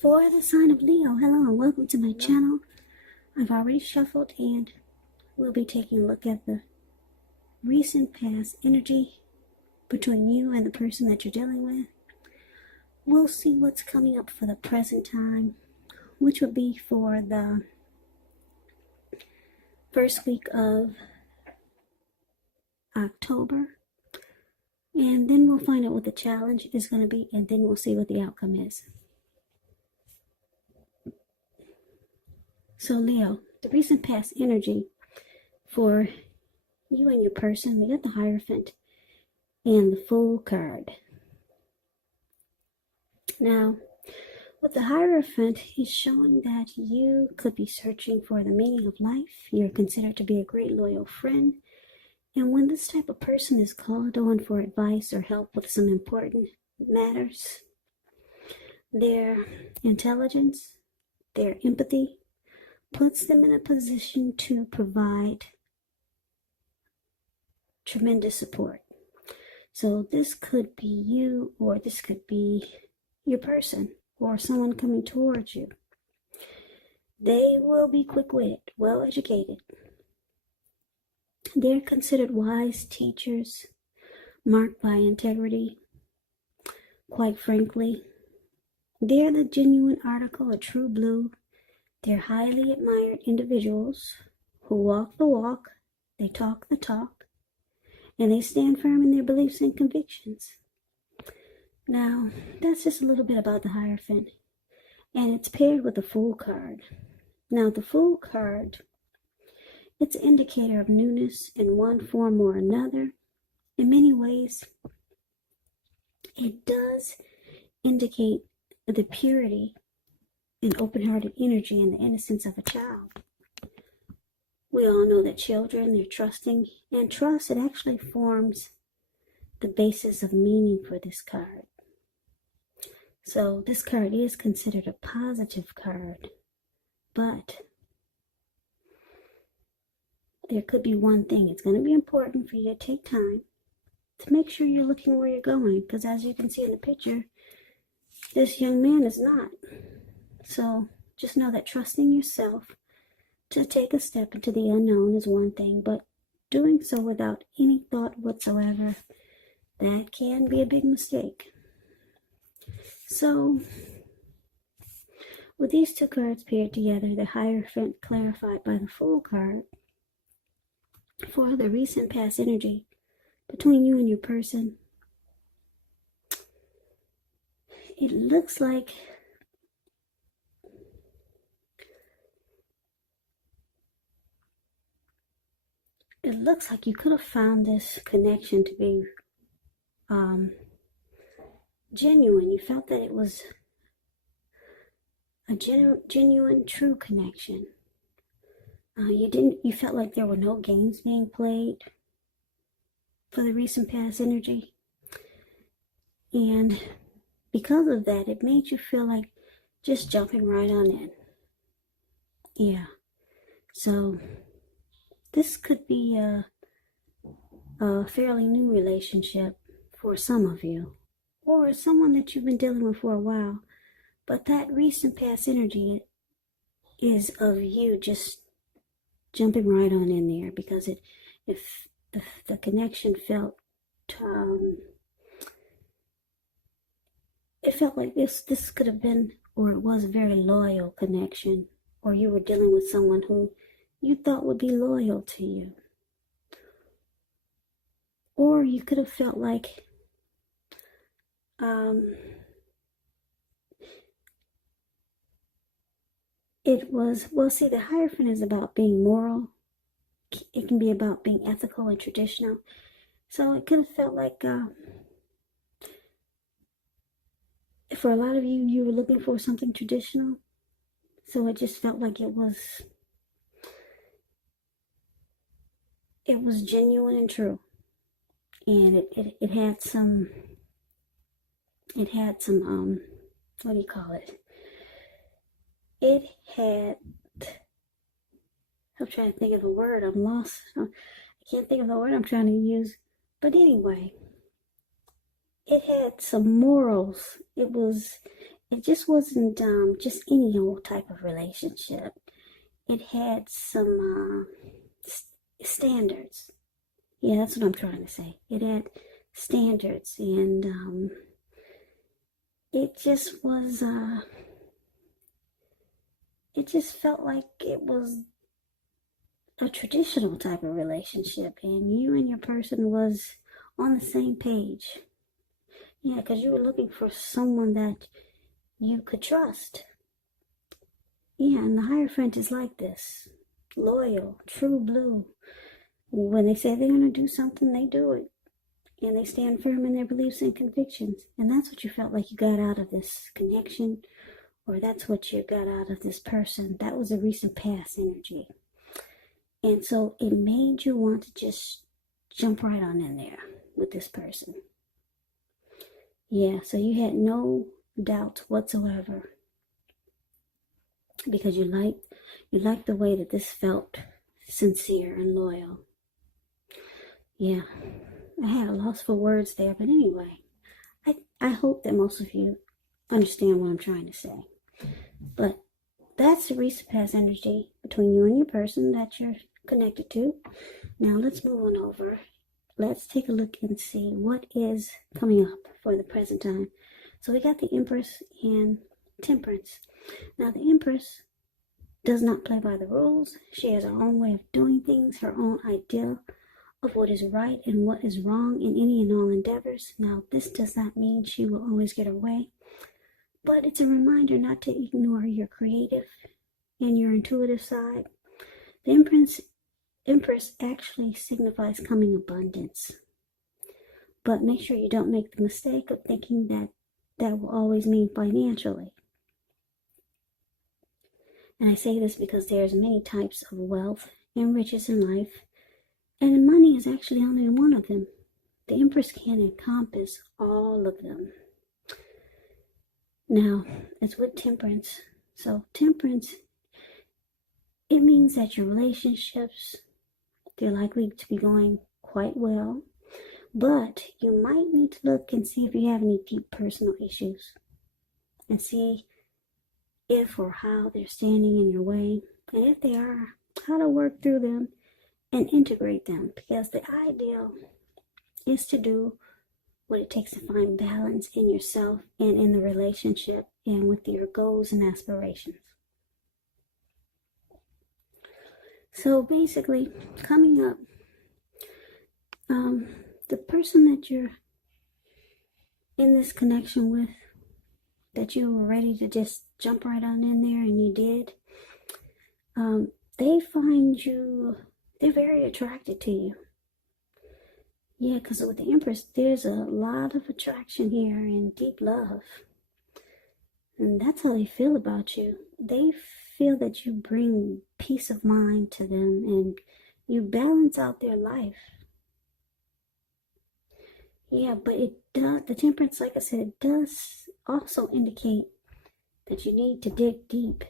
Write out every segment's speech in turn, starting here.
For the sign of Leo, hello and welcome to my channel. I've already shuffled and we'll be taking a look at the recent past energy between you and the person that you're dealing with. We'll see what's coming up for the present time, which would be for the first week of October. And then we'll find out what the challenge is going to be, and then we'll see what the outcome is. So Leo, the recent past energy for you and your person, we got the Hierophant and the Fool card. Now, with the Hierophant, he's showing that you could be searching for the meaning of life. You're considered to be a great loyal friend. And when this type of person is called on for advice or help with some important matters, their intelligence, their empathy, puts them in a position to provide tremendous support. So this could be you, or this could be your person, or someone coming towards you. They will be quick-witted, well-educated. They're considered wise teachers, marked by integrity. Quite frankly, they're the genuine article, a true blue. They're highly admired individuals who walk the walk, they talk the talk, and they stand firm in their beliefs and convictions. Now, that's just a little bit about the Hierophant, and it's paired with the Fool card. Now, the Fool card, it's an indicator of newness in one form or another. In many ways, it does indicate the purity and open-hearted energy and the innocence of a child. We all know that children, they're trusting, and trust, it actually forms the basis of meaning for this card. So this card is considered a positive card, but there could be one thing. It's going to be important for you to take time to make sure you're looking where you're going, because as you can see in the picture, this young man is not. So just know that trusting yourself to take a step into the unknown is one thing, but doing so without any thought whatsoever, that can be a big mistake. So with these two cards paired together, the Hierophant clarified by the Fool card, for the recent past energy between you and your person, it looks like you could have found this connection to be genuine. You felt that it was a genuine, true connection. You felt like there were no games being played for the recent past energy. And because of that, it made you feel like just jumping right on in. Yeah. So this could be a fairly new relationship for some of you, or someone that you've been dealing with for a while. But that recent past energy is of you just jumping right on in there, because if the connection felt it felt like this could have been, or it was a very loyal connection, or you were dealing with someone who you thought would be loyal to you, or you could have felt like it was, well, see, the Hierophant is about being moral. It can be about being ethical and traditional. So it could have felt like, for a lot of you, you were looking for something traditional. So it just felt like it was genuine and true. And it had some, what do you call it? It had, I'm trying to think of the word, I'm lost. I can't think of the word I'm trying to use. But anyway, it had some morals. It was it just wasn't just any old type of relationship. It had some standards. Yeah, that's what I'm trying to say. It had standards, and it just was, it just felt like it was a traditional type of relationship, and you and your person was on the same page. Yeah, because you were looking for someone that you could trust. Yeah, and the Hierophant is like this. Loyal, true blue. When they say they're going to do something, they do it. And they stand firm in their beliefs and convictions. And that's what you felt like you got out of this connection, or that's what you got out of this person. That was a recent past energy. And so it made you want to just jump right on in there with this person. Yeah, so you had no doubts whatsoever, because you liked the way that this felt sincere and loyal. Yeah, I had a loss for words there, but anyway, I hope that most of you understand what I'm trying to say. But that's the recent past energy between you and your person that you're connected to. Now let's move on over. Let's take a look and see what is coming up for the present time. So we got the Empress and Temperance. Now the Empress does not play by the rules. She has her own way of doing things, her own idea of what is right and what is wrong in any and all endeavors. Now this does not mean she will always get her way, but it's a reminder not to ignore your creative and your intuitive side. The Empress actually signifies coming abundance. But make sure you don't make the mistake of thinking that that will always mean financially. And I say this because there's many types of wealth and riches in life, and money is actually only one of them. The Empress can encompass all of them. Now, it's with Temperance. So Temperance, it means that your relationships, they're likely to be going quite well, but you might need to look and see if you have any deep personal issues, and see if or how they're standing in your way, and if they are, how to work through them and integrate them, because the ideal is to do what it takes to find balance in yourself and in the relationship and with your goals and aspirations. So basically, coming up, the person that you're in this connection with, that you were ready to just jump right on in there, and you did, they find you, they're very attracted to you. Yeah, because with the Empress, there's a lot of attraction here and deep love. And that's how they feel about you. They feel that you bring peace of mind to them and you balance out their life. Yeah, but it does, the Temperance, like I said, it does also indicate that you need to dig deep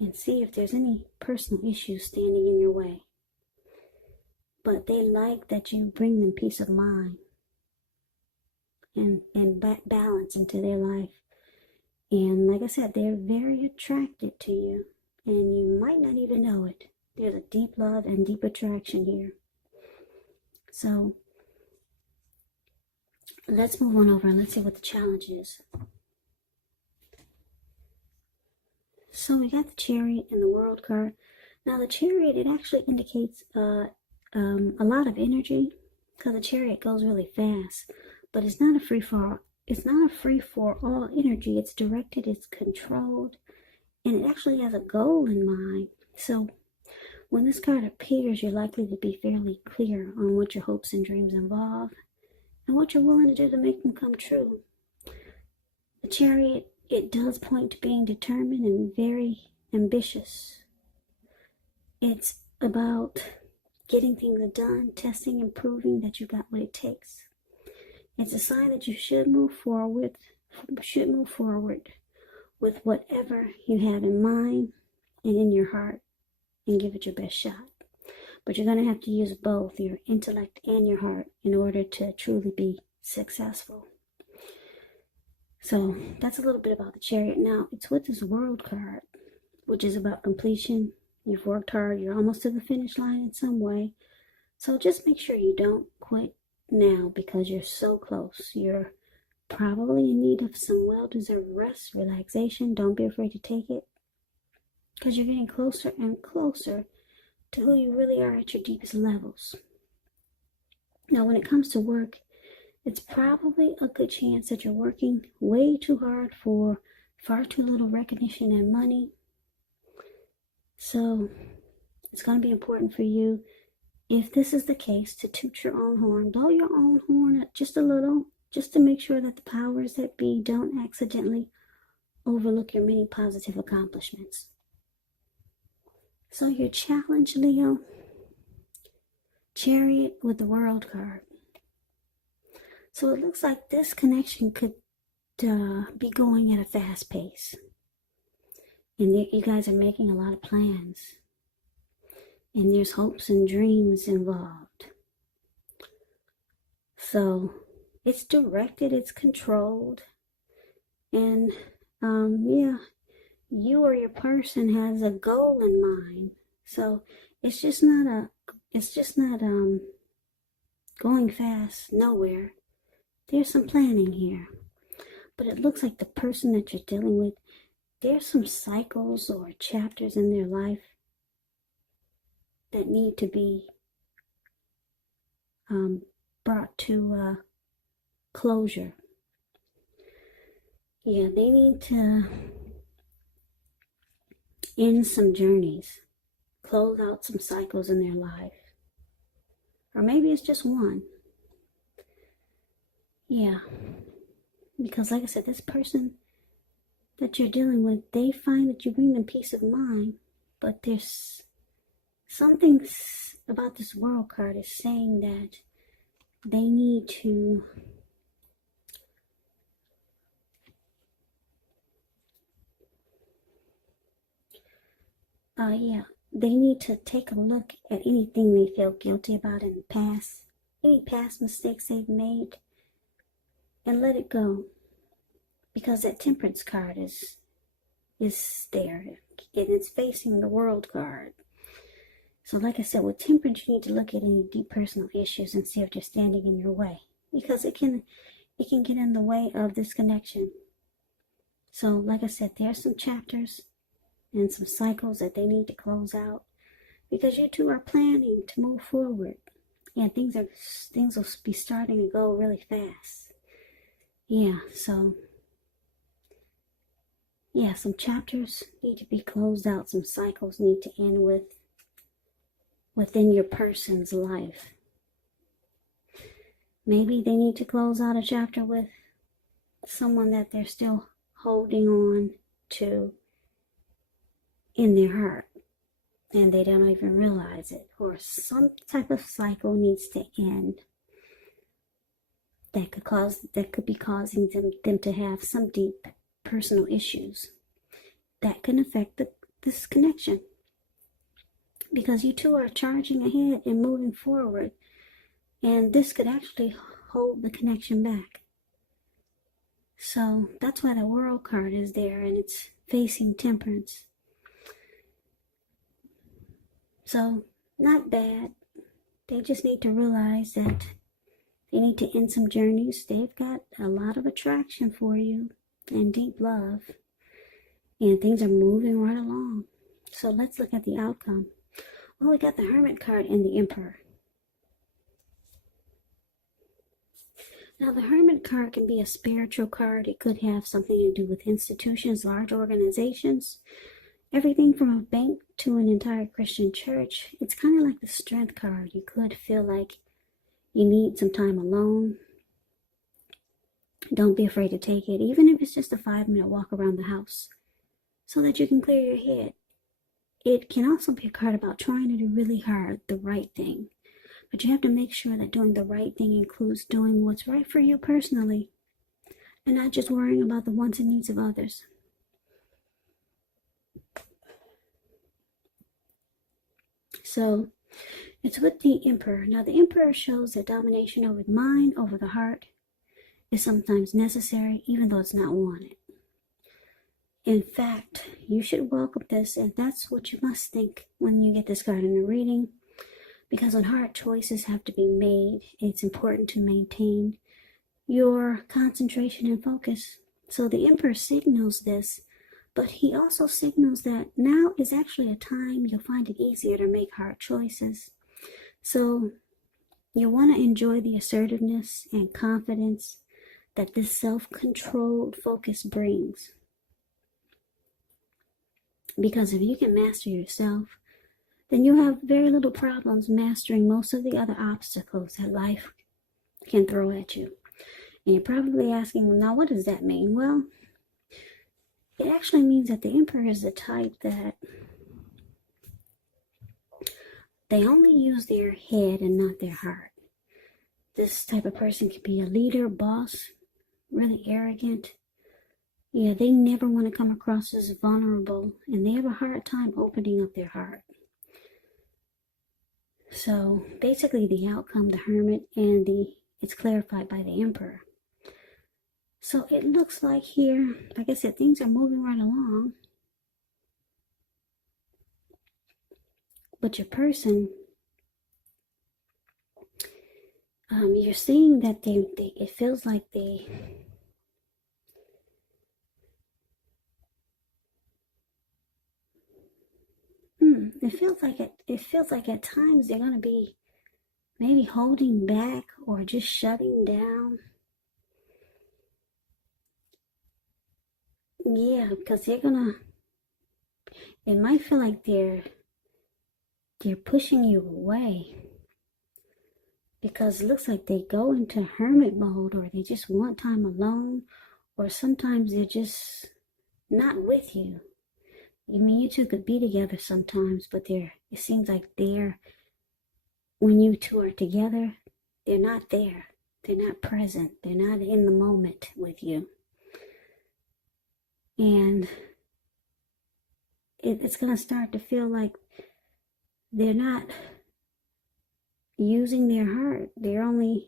and see if there's any personal issues standing in your way. But they like that you bring them peace of mind and balance into their life. And like I said, they're very attracted to you, and you might not even know it. There's a deep love and deep attraction here. So let's move on over and let's see what the challenge is. So we got the Chariot and the World card. Now the Chariot, it actually indicates a lot of energy, because the Chariot goes really fast, but it's not a free for all energy. It's directed, it's controlled, and it actually has a goal in mind. So when this card appears, you're likely to be fairly clear on what your hopes and dreams involve and what you're willing to do to make them come true. The Chariot, it does point to being determined and very ambitious. It's about getting things done, testing and proving that you got what it takes. It's a sign that you should move forward with whatever you have in mind and in your heart, and give it your best shot. But you're going to have to use both your intellect and your heart in order to truly be successful. So that's a little bit about the Chariot. Now, it's with this World card, which is about completion. You've worked hard. You're almost to the finish line in some way. So just make sure you don't quit now because you're so close. You're probably in need of some well-deserved rest, relaxation. Don't be afraid to take it because you're getting closer and closer to who you really are at your deepest levels. Now, when it comes to work, it's probably a good chance that you're working way too hard for far too little recognition and money. So it's going to be important for you, if this is the case, to toot your own horn, blow your own horn just a little, just to make sure that the powers that be don't accidentally overlook your many positive accomplishments. So your challenge, Leo, Chariot with the World card. So it looks like this connection could be going at a fast pace. And you guys are making a lot of plans. And there's hopes and dreams involved. So it's directed, it's controlled. And yeah, you or your person has a goal in mind. So it's just not going fast nowhere. There's some planning here. But it looks like the person that you're dealing with, there's some cycles or chapters in their life that need to be brought to closure. Yeah, they need to end some journeys, close out some cycles in their life. Or maybe it's just one. Yeah, because like I said, this person that you're dealing with, they find that you bring them peace of mind, but there's something about this World card is saying that they need to they need to take a look at anything they feel guilty about in the past, any past mistakes they've made, and let it go. Because that Temperance card is there, and it's facing the World card. So like I said, with Temperance, you need to look at any deep personal issues and see if they're standing in your way, because it can get in the way of this connection. So like I said, there's some chapters and some cycles that they need to close out, because you two are planning to move forward, and things will be starting to go really fast. Yeah, so yeah, some chapters need to be closed out, some cycles need to end within your person's life. Maybe they need to close out a chapter with someone that they're still holding on to in their heart, and they don't even realize it. Or some type of cycle needs to end that could be causing them to have some deep personal issues that can affect this connection, because you two are charging ahead and moving forward, and this could actually hold the connection back. So that's why the World card is there, and it's facing Temperance. So not bad. They just need to realize that they need to end some journeys. They've got a lot of attraction for you and deep love, and things are moving right along. So let's look at the outcome. Well, we got the Hermit card and the Emperor. Now, the Hermit card can be a spiritual card. It could have something to do with institutions, large organizations, everything from a bank to an entire Christian church. It's kind of like the Strength card. You could feel like you need some time alone. Don't be afraid to take it, even if it's just a 5-minute walk around the house, so that you can clear your head. It can also be a card about trying to do really hard the right thing. But you have to make sure that doing the right thing includes doing what's right for you personally, and not just worrying about the wants and needs of others. So it's with the Emperor. Now the Emperor shows their domination over the mind, over the heart, is sometimes necessary, even though it's not wanted. In fact, you should welcome this, and that's what you must think when you get this card in a reading. Because when hard choices have to be made, it's important to maintain your concentration and focus. So the Emperor signals this, but he also signals that now is actually a time you'll find it easier to make hard choices. So you'll want to enjoy the assertiveness and confidence that this self-controlled focus brings. Because if you can master yourself, then you'll have very little problems mastering most of the other obstacles that life can throw at you. And you're probably asking, well, now what does that mean? Well, it actually means that the Emperor is the type that they only use their head and not their heart. This type of person can be a leader, boss, really arrogant. Yeah, they never want to come across as vulnerable, and they have a hard time opening up their heart. So basically the outcome, the Hermit, and it's clarified by the Emperor. So it looks like here, like I said, things are moving right along. But your person, you're seeing that it feels like it feels like at times they're going to be maybe holding back or just shutting down. Yeah, because it might feel like they're pushing you away. Because it looks like they go into hermit mode, or they just want time alone, or sometimes they're just not with you. I mean, you two could be together sometimes, but it seems like when you two are together, they're not there. They're not present. They're not in the moment with you. And it's going to start to feel like they're not using their heart. It's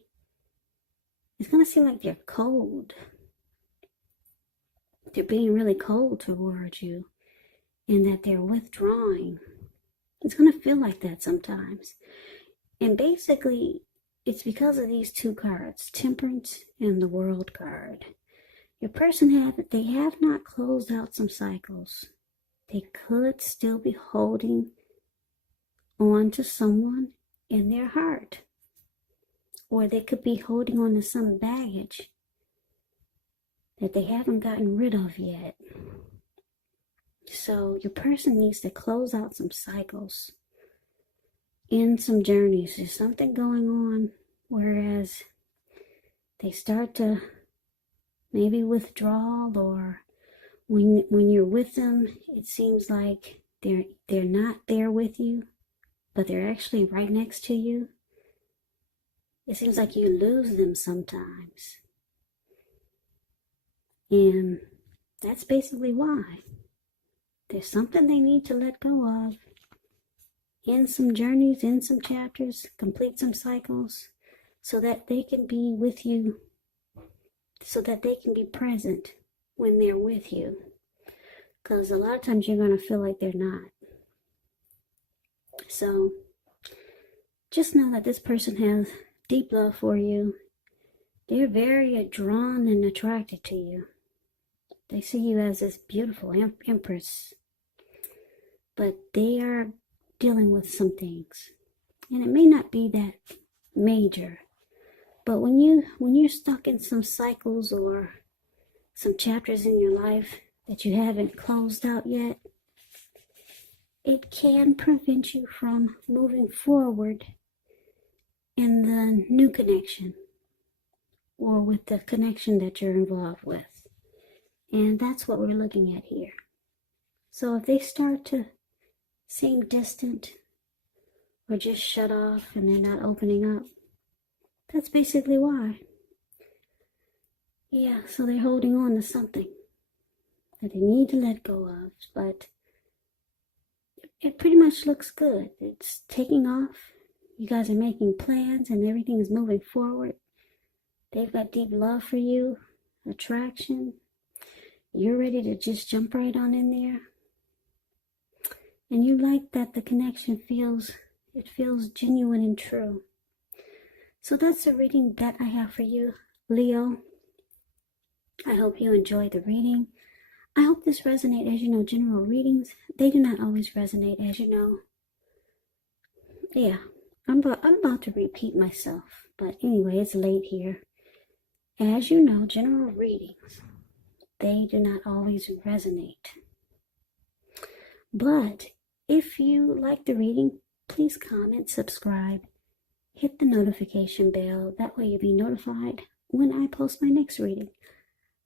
going to seem like they're cold. They're being really cold towards you, and that they're withdrawing. It's going to feel like that sometimes. And basically, it's because of these two cards, Temperance and the World card. Your person they have not closed out some cycles. They could still be holding on to someone in their heart. Or they could be holding on to some baggage that they haven't gotten rid of yet. So your person needs to close out some cycles, in some journeys. There's something going on, whereas they start to maybe withdraw, or when you're with them, it seems like they're not there with you, but they're actually right next to you. It seems like you lose them sometimes. And that's basically why. There's something they need to let go of. In some journeys, in some chapters, complete some cycles, so that they can be with you, so that they can be present when they're with you. Because a lot of times you're going to feel like they're not. So just know that this person has deep love for you. They're very drawn and attracted to you. They see you as this beautiful empress. But they are dealing with some things. And it may not be that major. But when you're stuck in some cycles or some chapters in your life that you haven't closed out yet, it can prevent you from moving forward in the new connection, or with the connection that you're involved with. And that's what we're looking at here. So if they start to seem distant, or just shut off, and they're not opening up, that's basically why. Yeah, so they're holding on to something that they need to let go of, but it pretty much looks good. It's taking off. You guys are making plans and everything is moving forward. They've got deep love for you, attraction. You're ready to just jump right on in there. And you like that the connection feels genuine and true. So that's the reading that I have for you, Leo. I hope you enjoyed the reading. I hope this resonates. As you know, general readings, they do not always resonate, as you know. Yeah, I'm about to repeat myself. But anyway, it's late here. As you know, general readings, they do not always resonate. But if you like the reading, please comment, subscribe, hit the notification bell. That way you'll be notified when I post my next reading.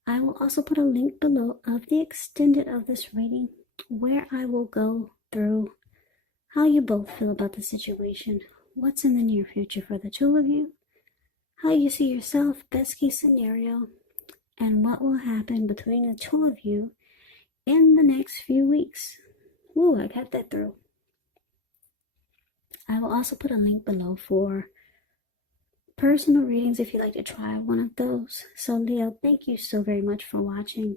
I will also put a link below of the extended of this reading where I will go through how you both feel about the situation, what's in the near future for the two of you, how you see yourself, best case scenario, and what will happen between the two of you in the next few weeks. Ooh, I got that through. I will also put a link below for personal readings if you'd like to try one of those. So Leo, thank you so very much for watching.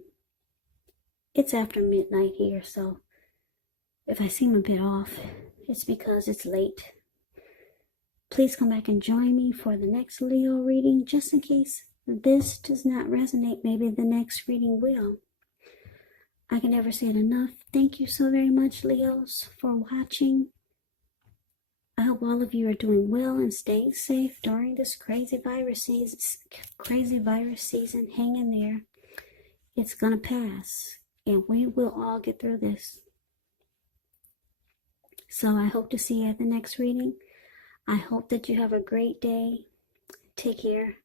It's after midnight here, so if I seem a bit off, it's because it's late. Please come back and join me for the next Leo reading, just in case this does not resonate. Maybe the next reading will. I can never say it enough. Thank you so very much, Leos, for watching. I hope all of you are doing well and staying safe during this crazy virus season. Hang in there. It's gonna pass, and we will all get through this. So I hope to see you at the next reading. I hope that you have a great day. Take care.